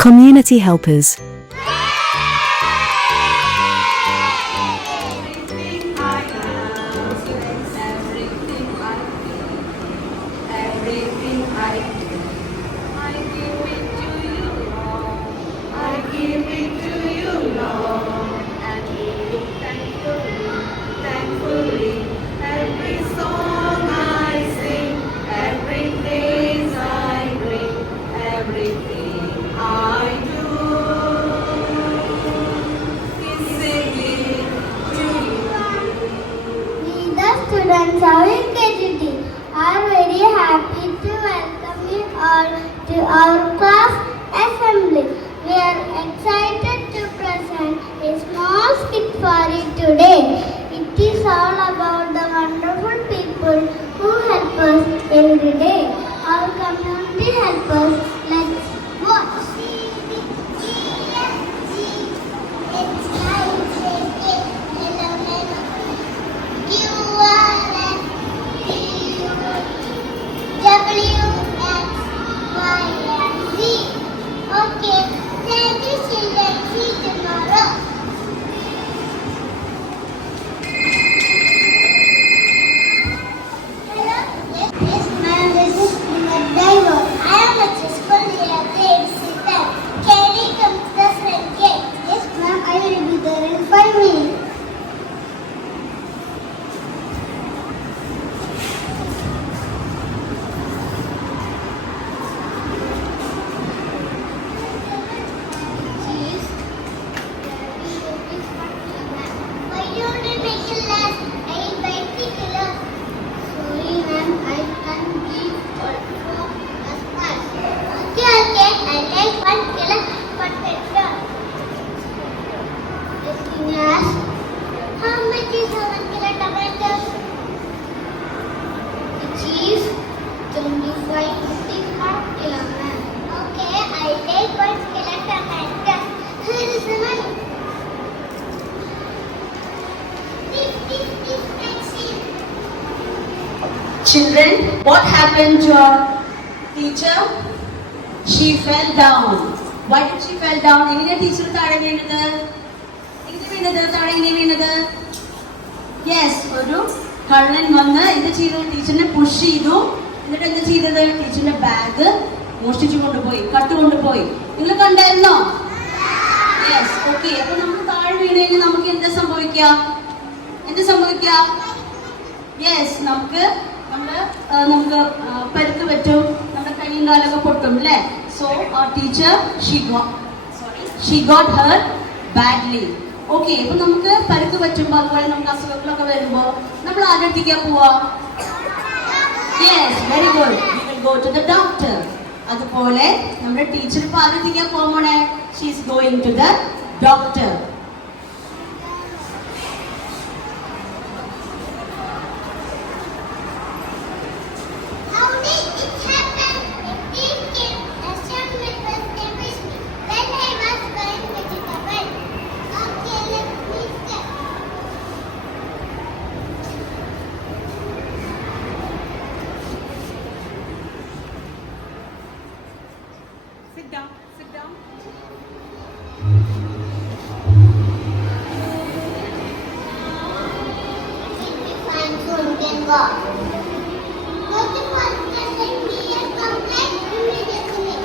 Community helpers. Students of KGT are very happy to welcome you all to our class assembly. We are excited to present a small skit for you today. It is all about the wonderful people who help us every day. Our community helpers. Let's watch. Okay, thank you children. See you tomorrow. Hello? Yes, ma'am. This is Driver. I am a Chispa grade sitter. Can you come to the front gate? Yes, ma'am. I will be there in 5 minutes. How much is 1 kilo tomatoes? It is 25 rupees per kilo. Okay, I take 1 kilo tomatoes. Here is the money. This taxi. Children, what happened to our teacher? She fell down. Why did she fall down? എങ്ങനെ ടീച്ചർ താഴെ വീണത്? യെസ്, ഒരു കള്ളൻ വന്ന് എന്ത് ചെയ്തു? ടീച്ചറിനെ പുഷ് ചെയ്തു. എന്നിട്ട് എന്ത് ചെയ്തത്? ടീച്ചറിന്റെ ബാഗ് മോഷ്ടിച്ചു കൊണ്ടുപോയി, കട്ടുകൊണ്ടുപോയി. നിങ്ങൾ കണ്ടായിരുന്നോ? Yes, okay. അപ്പൊ നമുക്ക് താഴെ വീണ് കഴിഞ്ഞാൽ നമുക്ക് എന്താ സംഭവിക്കുക? യെസ്, നമുക്ക് പരുക്ക് പറ്റും, നമ്മുടെ കൈയും കാലൊക്കെ പൊട്ടും അല്ലേ? So our teacher she got hurt badly. Okay, അപ്പൊ നമുക്ക് പരുക്ക് പറ്റുമ്പോ അതുപോലെ നമുക്ക് അസുഖങ്ങളൊക്കെ വരുമ്പോ നമ്മൾ ആരെടുത്തേക്കാ പോവാ? Yes, very good, we will go to the doctor. അതുപോലെ നമ്മുടെ ടീച്ചർ ഇപ്പൊ ആരെടുത്തേക്കാ പോകണേ? she is going to the doctor. Sit down. Fine, soon we can go. Go to first station here, complaint immediately.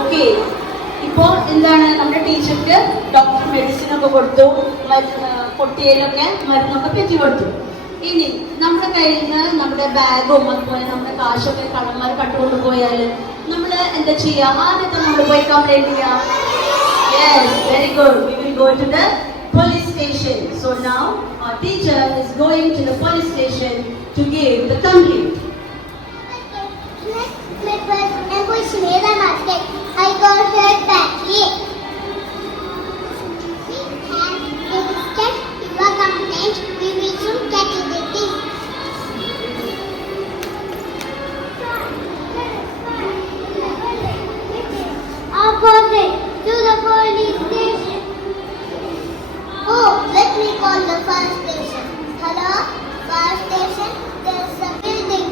Okay, ഇപ്പോ എന്താണ്, നമ്മുടെ ടീച്ചർക്ക് ഡോക്ടർ മെഡിസിൻ ഒക്കെ കൊടുത്തു, പൊട്ടിയലൊക്കെ മരുന്നൊക്കെ പെറ്റി കൊടുത്തു. ഇനി നമ്മുടെ കയ്യിൽ നിന്ന് നമ്മുടെ ബാഗും അതുപോലെ നമ്മുടെ കാശൊക്കെ കള്ളന്മാർ കട്ടുകൊണ്ട് പോയാൽ നമ്മൾ എന്താ ചെയ്യാ? ആദ്യത്തെ നമ്മൾ പോയി കംപ്ലൈന്റ് ചെയ്യാം. Yes, very good, we will go to the police station. So now our teacher is going to the police station to give the complaint. I got hurt badly. We have registered your complaint. We will soon get you the thing. Opposite to the police station. Oh, let me call the fire station. Hello, fire station. There is a building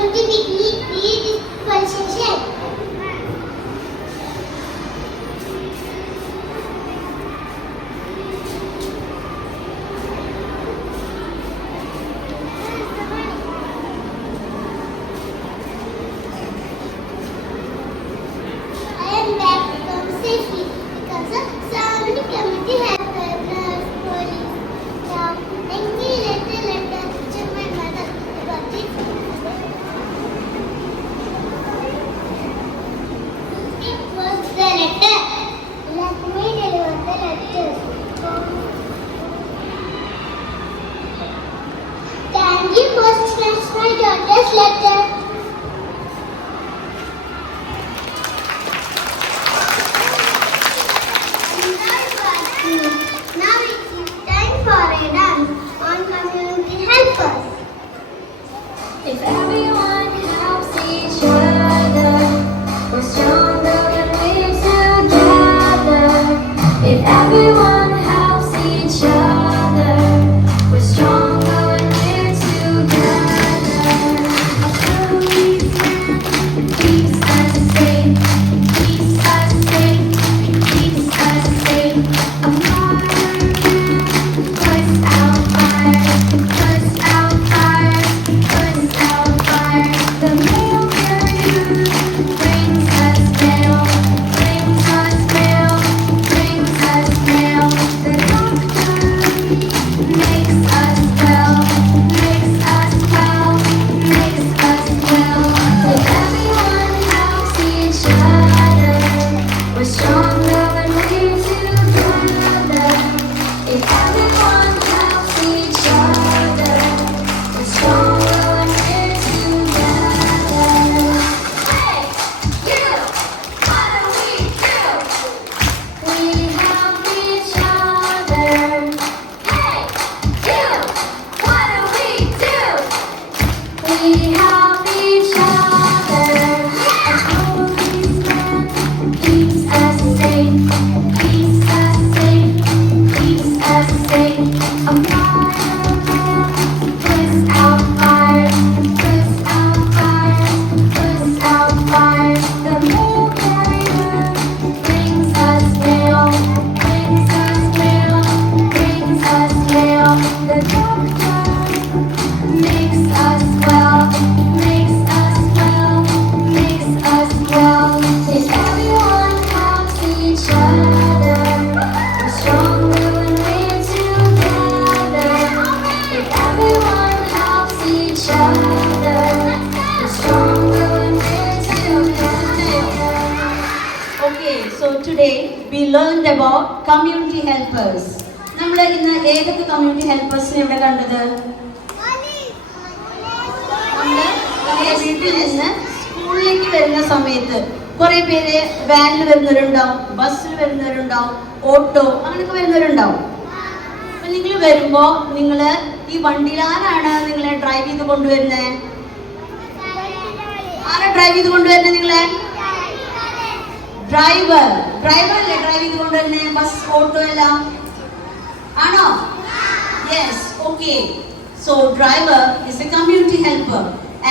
Community Weekly e-Conversation. I am back from safely because of so many community helpers, nurse, police. Now, let me letter to my mother about it. It was the letter. Let me deliver the letter. Thank you, Postmaster, my daughter's letter. Now it is time for a dance on community helpers. If everyone helps each other, we're stronger when we're together. If everyone helps each other, we're stronger when we're together. A policeman keeps us safe, keeps us safe, keeps us safe. A fireman puts out fires, puts out fires, puts out fires. The mail carrier brings us mail, brings us mail, brings us mail. The doctor makes us well, makes us well, makes us well. If everyone helps each other, we're stronger when we're together. If everyone helps each other, we're stronger when we're together. Hey, you, what do we do? We help each other. Hey, you, what do we do? We help each other. A policeman keeps us safe, keeps us safe, keeps us safe. A fireman puts out fires, puts out fires, puts out fires. The mail carrier brings us mail, brings us mail, brings us mail. The doctor makes us well, makes us well, makes us well. If everyone helps each other, we're stronger when we're together. If everyone helps each other, we're stronger when we're together. Okay, so today we learned about community helpers. നമ്മൾ ഇന്ന് ഏതൊക്കെ കമ്മ്യൂണിറ്റി ഹെൽപ്പേഴ്സിനെ ഇവിടെ കണ്ടത്? നമ്മള് നമ്മുടെ വീട്ടിൽ നിന്ന് സ്കൂളിലേക്ക് വരുന്ന സമയത്ത് കുറെ പേര് വാനിൽ വരുന്നവരുണ്ടാവും, ബസ്സിൽ വരുന്നവരുണ്ടാവും, ഓട്ടോ അങ്ങനെയൊക്കെ വരുന്നവരുണ്ടാവും. അപ്പൊ നിങ്ങൾ വരുമ്പോ നിങ്ങള് ഈ വണ്ടിയിൽ ആരാണ് നിങ്ങളെ ഡ്രൈവ് ചെയ്ത് കൊണ്ടുവരുന്നത്? ആരാ ഡ്രൈവ് ചെയ്ത് കൊണ്ടുവരുന്നത് നിങ്ങളെ? ഡ്രൈവർ അല്ലേ ഡ്രൈവ് ചെയ്ത് കൊണ്ടുവരുന്നത്? ബസ്, ഓട്ടോ എല്ലാം ആണോ? Yes, okay. So driver is a community helper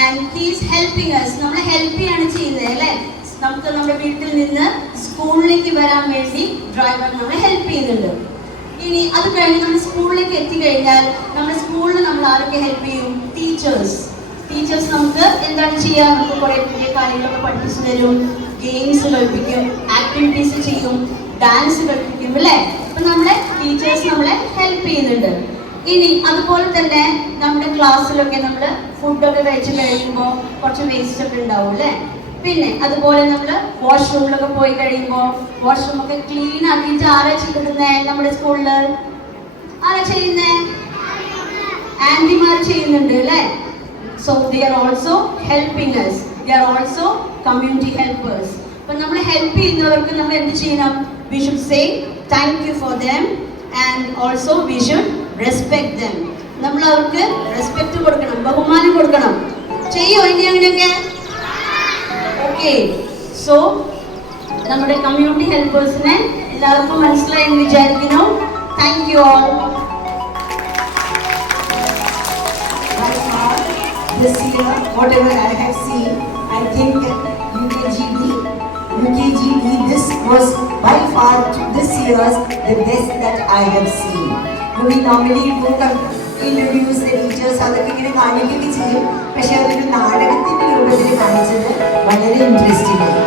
and he is helping us. നമ്മളെ ഹെൽപ്പ് ചെയ്യാണ് ചെയ്യുന്നത് അല്ലേ? നമുക്ക് നമ്മുടെ വീട്ടിൽ നിന്ന് സ്കൂളിലേക്ക് വരാൻ വേണ്ടി ഡ്രൈവർ നമ്മളെ ഹെൽപ്പ് ചെയ്യുന്നുണ്ട്. ഇനി അത് കഴിഞ്ഞ് നമ്മൾ സ്കൂളിലേക്ക് എത്തിക്കഴിഞ്ഞാൽ നമ്മുടെ സ്കൂളിൽ നമ്മൾ ആരൊക്കെ ഹെൽപ്പ് ചെയ്യും? ടീച്ചേഴ്സ് നമുക്ക് എന്താണ് ചെയ്യുക? നമുക്ക് കുറെ പുതിയ കാര്യങ്ങളൊക്കെ പഠിപ്പിച്ചു തരും, ഗെയിംസ് കളിപ്പിക്കും, ആക്ടിവിറ്റീസ് ചെയ്യും, ഡാൻസ് കളിപ്പിക്കും അല്ലേ? അപ്പൊ നമ്മളെ ടീച്ചേഴ്സ് നമ്മളെ ഹെൽപ്പ് ചെയ്യുന്നുണ്ട്. ഇനി അതുപോലെ തന്നെ നമ്മുടെ ക്ലാസ്സിലൊക്കെ നമ്മൾ ഫുഡൊക്കെ കഴിച്ച് കഴിയുമ്പോൾ കുറച്ച് വേസ്റ്റ് ഒക്കെ ഉണ്ടാവും അല്ലേ? പിന്നെ അതുപോലെ നമ്മൾ വാഷ്റൂമിലൊക്കെ പോയി കഴിയുമ്പോൾ വാഷ്റൂം ഒക്കെ ക്ലീൻ ആക്കിയിട്ട് ആരാ ചെയ്തിടുന്നേ? നമ്മുടെ സ്കൂളില് ആരാ ചെയ്യുന്നേ? ആന്റിമാർ ചെയ്യുന്നുണ്ട് അല്ലേ? So they are also helping us. They are also community helpers. അപ്പൊ നമ്മൾ ഹെൽപ്പ് ചെയ്യുന്നവർക്ക് നമ്മൾ എന്ത് ചെയ്യണം? We should say thank you for them and also we should respect them. നമ്മൾ അവർക്ക് റെസ്പെക്ട് കൊടുക്കണം, ബഹുമാനം കൊടുക്കണം. ചെയ്യോ ഇനി അങ്ങനെയൊക്കെ? ഓക്കെ. സോ നമ്മുടെ കമ്മ്യൂണിറ്റി ഹെൽപ്പേഴ്സിനെ എല്ലാവർക്കും മനസ്സിലായി എന്ന് വിചാരിക്കുന്നു. Thank you all. this year, whatever I have seen, I think UKGD, this was by far this year's the best that I have seen. We normally introduce the teachers, അതൊക്കെ ഇങ്ങനെ കാണിക്കുകയൊക്കെ ചെയ്യും. പക്ഷെ അതൊരു നാടകത്തിന്റെ രൂപത്തിൽ കാണിച്ചത് വളരെ ഇൻട്രസ്റ്റിംഗ്.